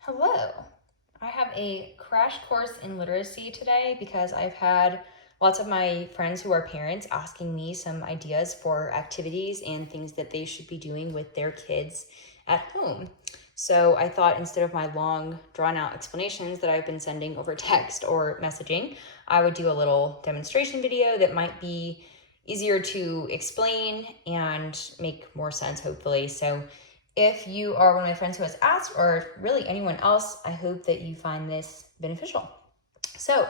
Hello. I have a crash course in literacy today because I've had lots of my friends who are parents asking me some ideas for activities and things that they should be doing with their kids at home. So I thought instead of my long, drawn out explanations that I've been sending over text or messaging, I would do a little demonstration video that might be easier to explain and make more sense, hopefully. So if you are one of my friends who has asked, or really anyone else, I hope that you find this beneficial. So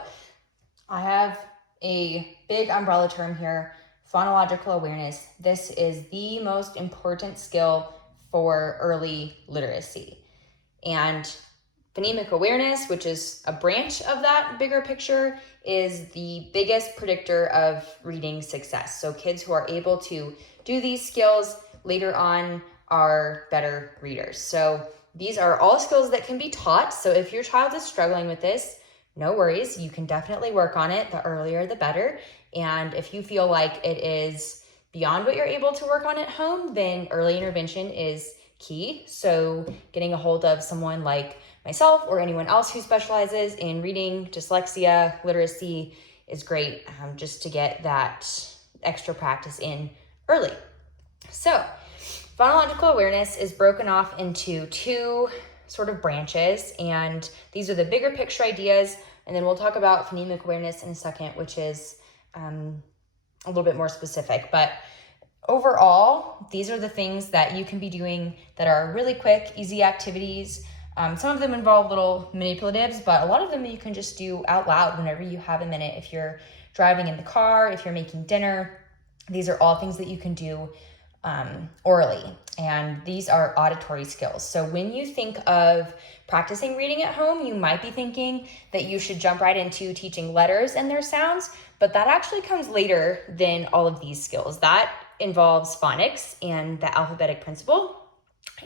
I have a big umbrella term here, phonological awareness. This is the most important skill for early literacy. And phonemic awareness, which is a branch of that bigger picture, is the biggest predictor of reading success. So kids who are able to do these skills later on are better readers. So these are all skills that can be taught. So if your child is struggling with this, no worries. You can definitely work on it. The earlier, the better. And if you feel like it is beyond what you're able to work on at home, then early intervention is key. So getting a hold of someone like myself or anyone else who specializes in reading, dyslexia, literacy is great, just to get that extra practice in early. So phonological awareness is broken off into two sort of branches, and these are the bigger picture ideas, and then we'll talk about phonemic awareness in a second, which is a little bit more specific. But overall, these are the things that you can be doing that are really quick, easy activities. Some of them involve little manipulatives, but a lot of them you can just do out loud whenever you have a minute. If you're driving in the car, if you're making dinner, these are all things that you can do orally. And these are auditory skills. So when you think of practicing reading at home, you might be thinking that you should jump right into teaching letters and their sounds, but that actually comes later than all of these skills. That involves phonics and the alphabetic principle.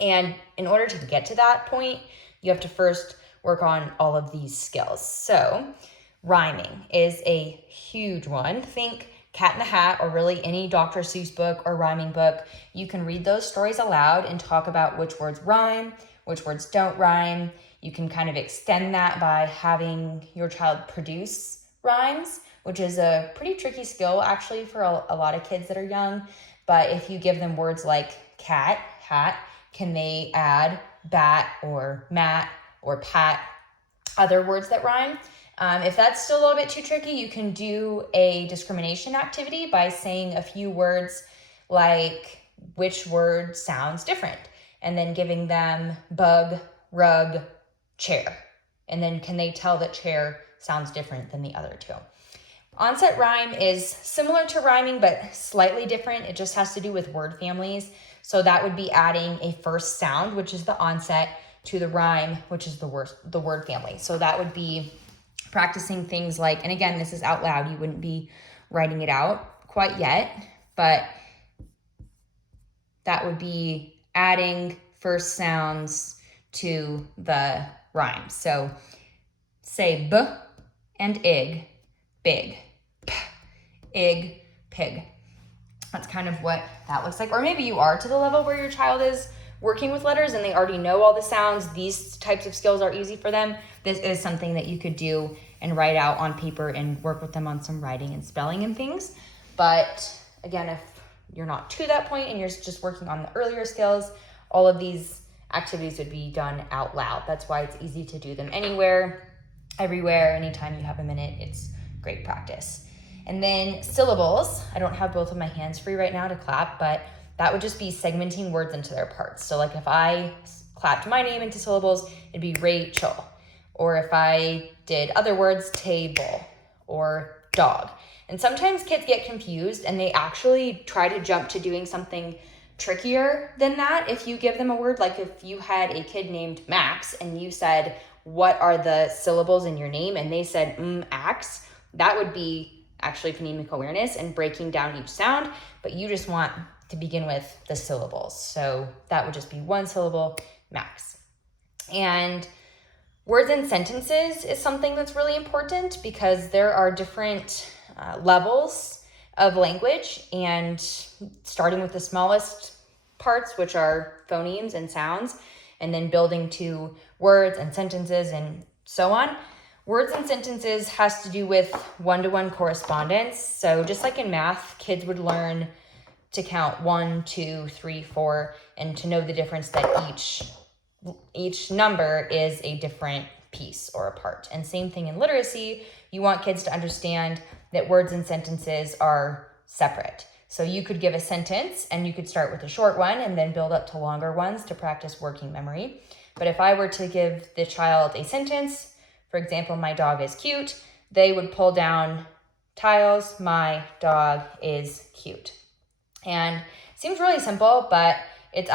And in order to get to that point, you have to first work on all of these skills. So rhyming is a huge one. Think Cat in the Hat, or really any Dr. Seuss book or rhyming book. You can read those stories aloud and talk about which words rhyme, which words don't rhyme. You can kind of extend that by having your child produce rhymes, which is a pretty tricky skill actually for a lot of kids that are young. But if you give them words like cat, hat, can they add bat or mat or pat, other words that rhyme? If that's still a little bit too tricky, you can do a discrimination activity by saying a few words like which word sounds different, and then giving them bug, rug, chair. And then can they tell that chair sounds different than the other two? Onset rhyme is similar to rhyming, but slightly different. It just has to do with word families. So that would be adding a first sound, which is the onset, to the rhyme, which is the word family. So that would be practicing things like, and again, this is out loud, you wouldn't be writing it out quite yet, but that would be adding first sounds to the rhyme. So say b and ig, big, p, ig, pig. That's kind of what that looks like. Or maybe you are to the level where your child is working with letters and they already know all the sounds. These types of skills are easy for them. This is something that you could do and write out on paper and work with them on some writing and spelling and things. But again, if you're not to that point and you're just working on the earlier skills, all of these activities would be done out loud. That's why it's easy to do them anywhere, everywhere, anytime you have a minute. It's great practice. And then syllables, I don't have both of my hands free right now to clap, but that would just be segmenting words into their parts. So like if I clapped my name into syllables, it'd be Rachel. Or if I did other words, table or dog. And sometimes kids get confused and they actually try to jump to doing something trickier than that. If you give them a word, like if you had a kid named Max and you said, what are the syllables in your name? And they said, ax, that would be actually phonemic awareness and breaking down each sound, but you just want to begin with the syllables. So that would just be one syllable, max. And words and sentences is something that's really important because there are different levels of language, and starting with the smallest parts, which are phonemes and sounds, and then building to words and sentences and so on. Words and sentences has to do with one-to-one correspondence. So just like in math, kids would learn to count 1, 2, 3, 4, and to know the difference that each number is a different piece or a part. And same thing in literacy, you want kids to understand that words and sentences are separate. So you could give a sentence and you could start with a short one and then build up to longer ones to practice working memory. But if I were to give the child a sentence, for example, my dog is cute, they would pull down tiles, my dog is cute. And it seems really simple, but it's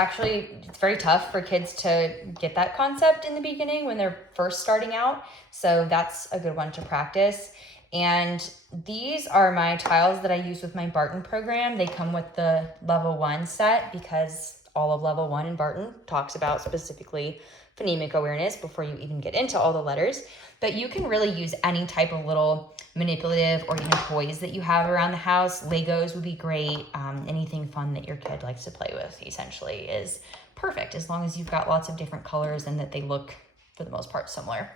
very tough for kids to get that concept in the beginning when they're first starting out. So that's a good one to practice. And these are my tiles that I use with my Barton program. They come with the level 1 set because all of level 1 in Barton talks about specifically phonemic awareness before you even get into all the letters. But you can really use any type of little manipulative or even toys that you have around the house. Legos would be great. Anything fun that your kid likes to play with essentially is perfect, as long as you've got lots of different colors and that they look, for the most part, similar.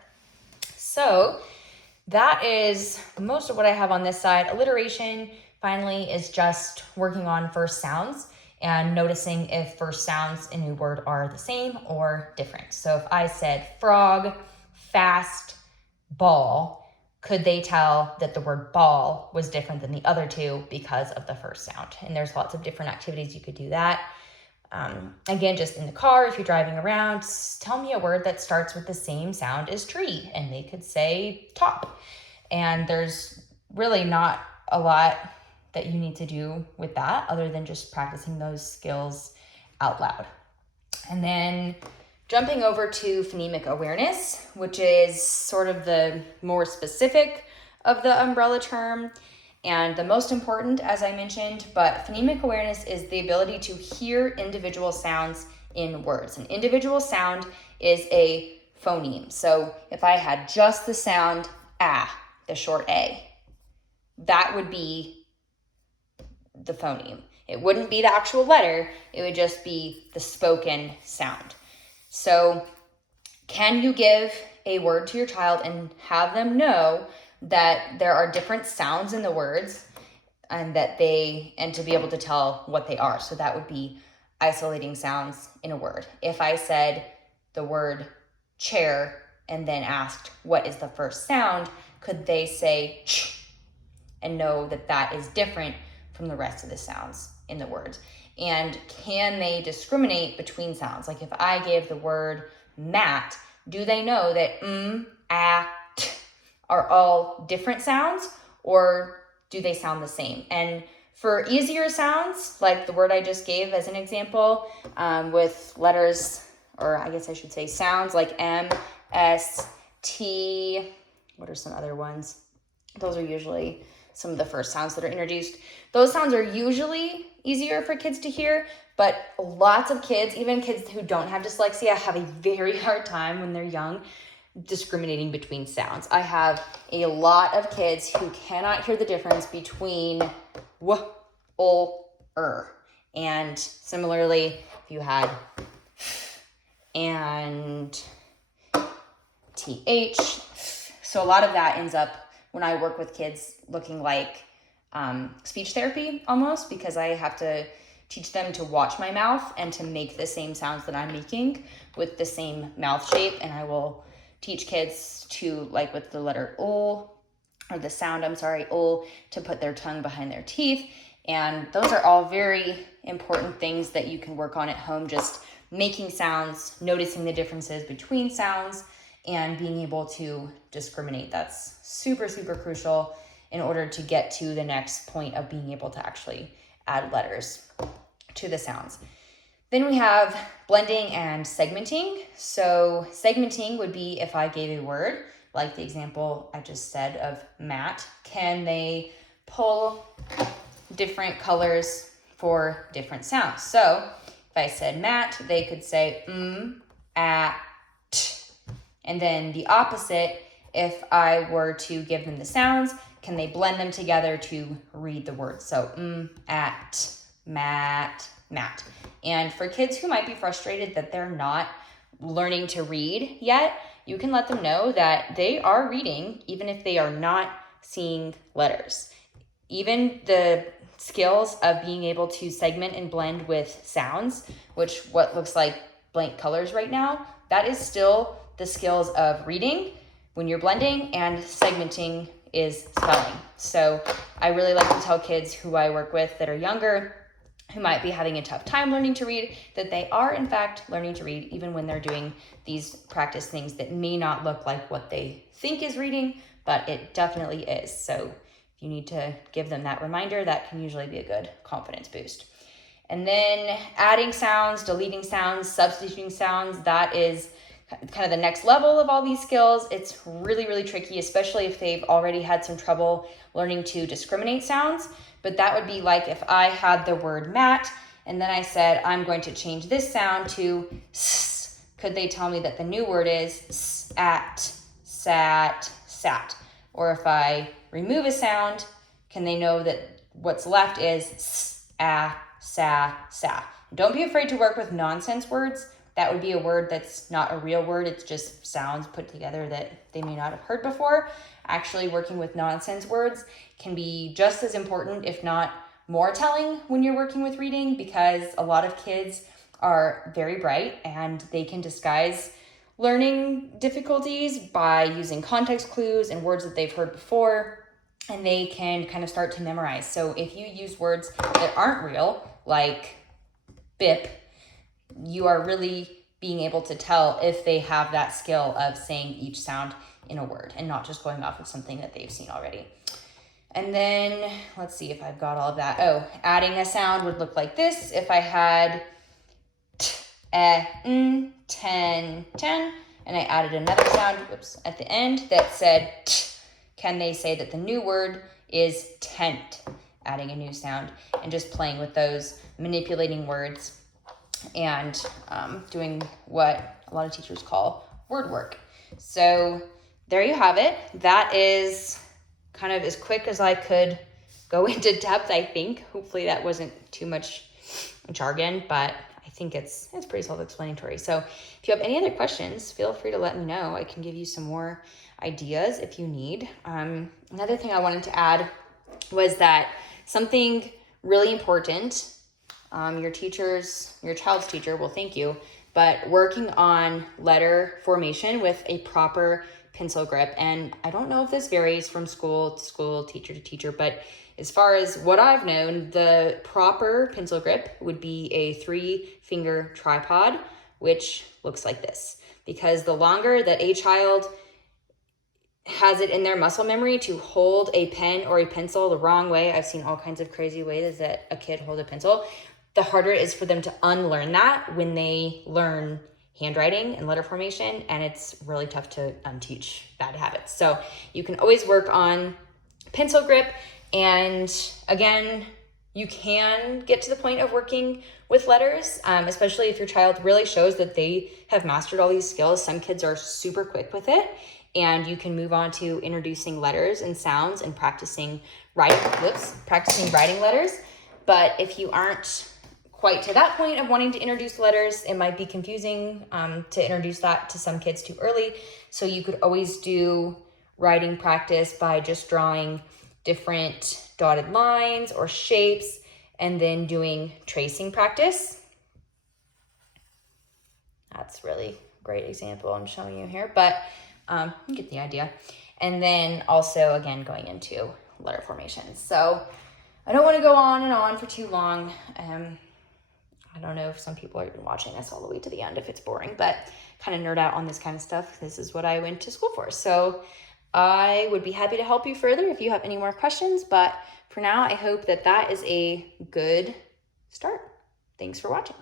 So that is most of what I have on this side. Alliteration, finally, is just working on first sounds and noticing if first sounds in a word are the same or different. So if I said frog, fast, ball, could they tell that the word ball was different than the other two because of the first sound? And there's lots of different activities you could do that. Again, just in the car, if you're driving around, tell me a word that starts with the same sound as tree, and they could say top. And there's really not a lot that you need to do with that other than just practicing those skills out loud. And then jumping over to phonemic awareness, which is sort of the more specific of the umbrella term and the most important, as I mentioned, but phonemic awareness is the ability to hear individual sounds in words. An individual sound is a phoneme. So if I had just the sound the short A, that would be the phoneme. It wouldn't be the actual letter, it would just be the spoken sound. So can you give a word to your child and have them know that there are different sounds in the words and to be able to tell what they are? So that would be isolating sounds in a word. If I said the word chair and then asked what is the first sound, could they say ch and know that that is different from the rest of the sounds in the word? And can they discriminate between sounds? Like if I gave the word mat, do they know that t are all different sounds, or do they sound the same? And for easier sounds, like the word I just gave as an example, with letters, or I guess I should say sounds like M, S, T, what are some other ones? Those are usually some of the first sounds that are introduced. Those sounds are usually easier for kids to hear, but lots of kids, even kids who don't have dyslexia, have a very hard time when they're young discriminating between sounds. I have a lot of kids who cannot hear the difference between w, ol, and similarly, if you had and th, so a lot of that ends up, when I work with kids, looking like speech therapy almost, because I have to teach them to watch my mouth and to make the same sounds that I'm making with the same mouth shape. And I will teach kids to, like with the letter ol, or the sound, ol, to put their tongue behind their teeth. And those are all very important things that you can work on at home, just making sounds, noticing the differences between sounds, and being able to discriminate. That's super, super crucial in order to get to the next point of being able to actually add letters to the sounds. Then we have blending and segmenting. So segmenting would be if I gave a word, like the example I just said of mat, can they pull different colors for different sounds? So if I said mat, they could say t. And then the opposite, if I were to give them the sounds, can they blend them together to read the words? So at, mat, mat. And for kids who might be frustrated that they're not learning to read yet, you can let them know that they are reading even if they are not seeing letters. Even the skills of being able to segment and blend with sounds, which what looks like blank colors right now, that is still the skills of reading when you're blending, and segmenting is spelling. So I really like to tell kids who I work with that are younger, who might be having a tough time learning to read, that they are in fact learning to read even when they're doing these practice things that may not look like what they think is reading, but it definitely is. So if you need to give them that reminder, that can usually be a good confidence boost. And then adding sounds, deleting sounds, substituting sounds, that is kind of the next level of all these skills. It's really, really tricky, especially if they've already had some trouble learning to discriminate sounds. But that would be like if I had the word mat and then I said, I'm going to change this sound to s. Could they tell me that the new word is sat, sat, sat? Or if I remove a sound, can they know that what's left is s, a, sa, sa? Don't be afraid to work with nonsense words. That would be a word that's not a real word. It's just sounds put together that they may not have heard before. Actually, working with nonsense words can be just as important, if not more telling, when you're working with reading, because a lot of kids are very bright and they can disguise learning difficulties by using context clues and words that they've heard before, and they can kind of start to memorize. So if you use words that aren't real, like bip, you are really being able to tell if they have that skill of saying each sound in a word and not just going off of something that they've seen already. And then let's see if I've got all of that. Oh, adding a sound would look like this. If I had t, n, 10, 10, and I added another sound, at the end that said t, can they say that the new word is tent? Adding a new sound and just playing with those, manipulating words, and doing what a lot of teachers call word work. So there you have it. That is kind of as quick as I could go into depth, I think. Hopefully that wasn't too much jargon, but I think it's pretty self-explanatory. So if you have any other questions, feel free to let me know. I can give you some more ideas if you need. Another thing I wanted to add was that something really important, your child's teacher will thank you, but working on letter formation with a proper pencil grip. And I don't know if this varies from school to school, teacher to teacher, but as far as what I've known, the proper pencil grip would be a 3-finger tripod, which looks like this. Because the longer that a child has it in their muscle memory to hold a pen or a pencil the wrong way, I've seen all kinds of crazy ways that a kid holds a pencil, the harder it is for them to unlearn that when they learn handwriting and letter formation, and it's really tough to unteach bad habits. So you can always work on pencil grip, and again, you can get to the point of working with letters, especially if your child really shows that they have mastered all these skills. Some kids are super quick with it, and you can move on to introducing letters and sounds and practicing writing letters. But if you aren't quite to that point of wanting to introduce letters, it might be confusing to introduce that to some kids too early. So you could always do writing practice by just drawing different dotted lines or shapes and then doing tracing practice. That's really a great example I'm showing you here, but you get the idea. And then also, again, going into letter formation. So I don't want to go on and on for too long. I don't know if some people are even watching this all the way to the end if it's boring, but kind of nerd out on this kind of stuff. This is what I went to school for. So I would be happy to help you further if you have any more questions. But for now, I hope that is a good start. Thanks for watching.